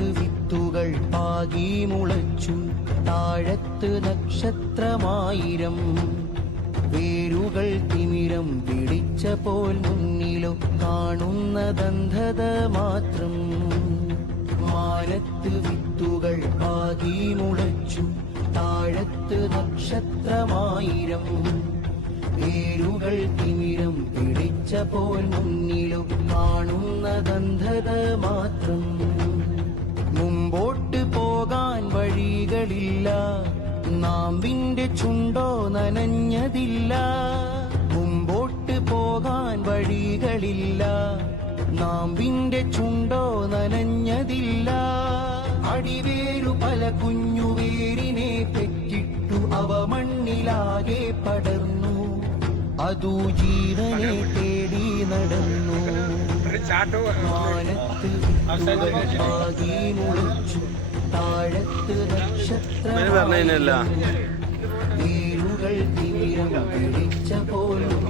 മാനത്ത് വിത്തുകൾ പാകി മുളച്ചു, താഴത്ത് നക്ഷത്രമായിരം. വേരുകൾ തിമിരം പിടിച്ച പോൽ മുന്നിലോ കാണുന്നതന്ധത മാത്രം. മാനത്ത് വിത്തുകൾ പാകി മുളച്ചു, താഴത്ത് നക്ഷത്രമായിരം. വേരുകൾ തിമിരം പിടിച്ച പോൽ മുന്നിലോ കാണുന്നതന്ധത മാത്രം. മുമ്പോട്ട് പോകാൻ വഴികളില്ല, നാമ്പിന്റെ ചുണ്ടോ നനഞ്ഞതില്ല. മുമ്പോട്ട് പോകാൻ വഴികളില്ല, നാമ്പിന്റെ ചുണ്ടോ നനഞ്ഞതില്ല. അടിവേരു പല കുഞ്ഞുവേരിനെ പെറ്റിട്ടു അവ മണ്ണിലാകെ പടർന്നു, അതു ജീവനെ തേടി നടന്നു. മാനത്ത് ആകെ മുളച്ചു, താഴത്ത് നക്ഷത്രമായിരം. വേരുകൾ തിമിരം പിടിച്ച പോലും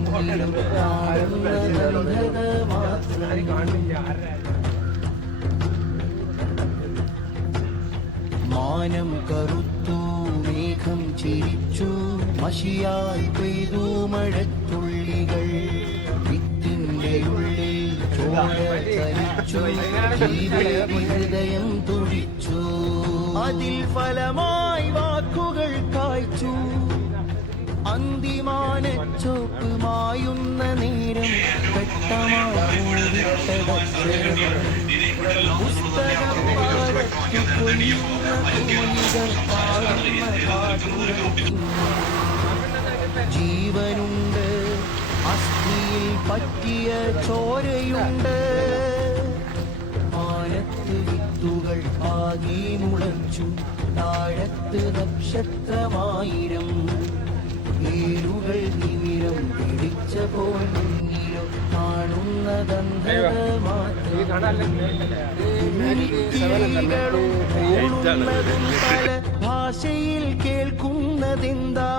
കാണുന്നതന്ധത മാത്രം. മാനം കറുത്തു, മേഘം ചിരിച്ചു, മഷിയായി പെയ്തു മഴത്തുള്ളികൾ. വിത്തിന്റെ ഉള്ളിൽ ചോര ചലിച്ചു, ഹൃദയം തുടിച്ചു. അതിൽ ഫലമായി വാക്കുകൾ കായ്ച്ചു, അന്തിമാനച്ചോപ്പ് മായുന്ന നേരം പെട്ടമായി ജീവനുണ്ട്, അസ്ഥിയിൽ പറ്റിയ ചോരയുണ്ട്. മാനത്ത് വിത്തുകൾ ആകെ മുളച്ചു, താഴത്ത് നക്ഷത്രമായിരം. വേരുകൾ തിമിരം പിടിച്ച പോൽ മുന്നിലോ കാണുന്നതന്ധത മാത്രം. പല ഭാഷയിൽ കേൾക്കുന്നതെന്താ,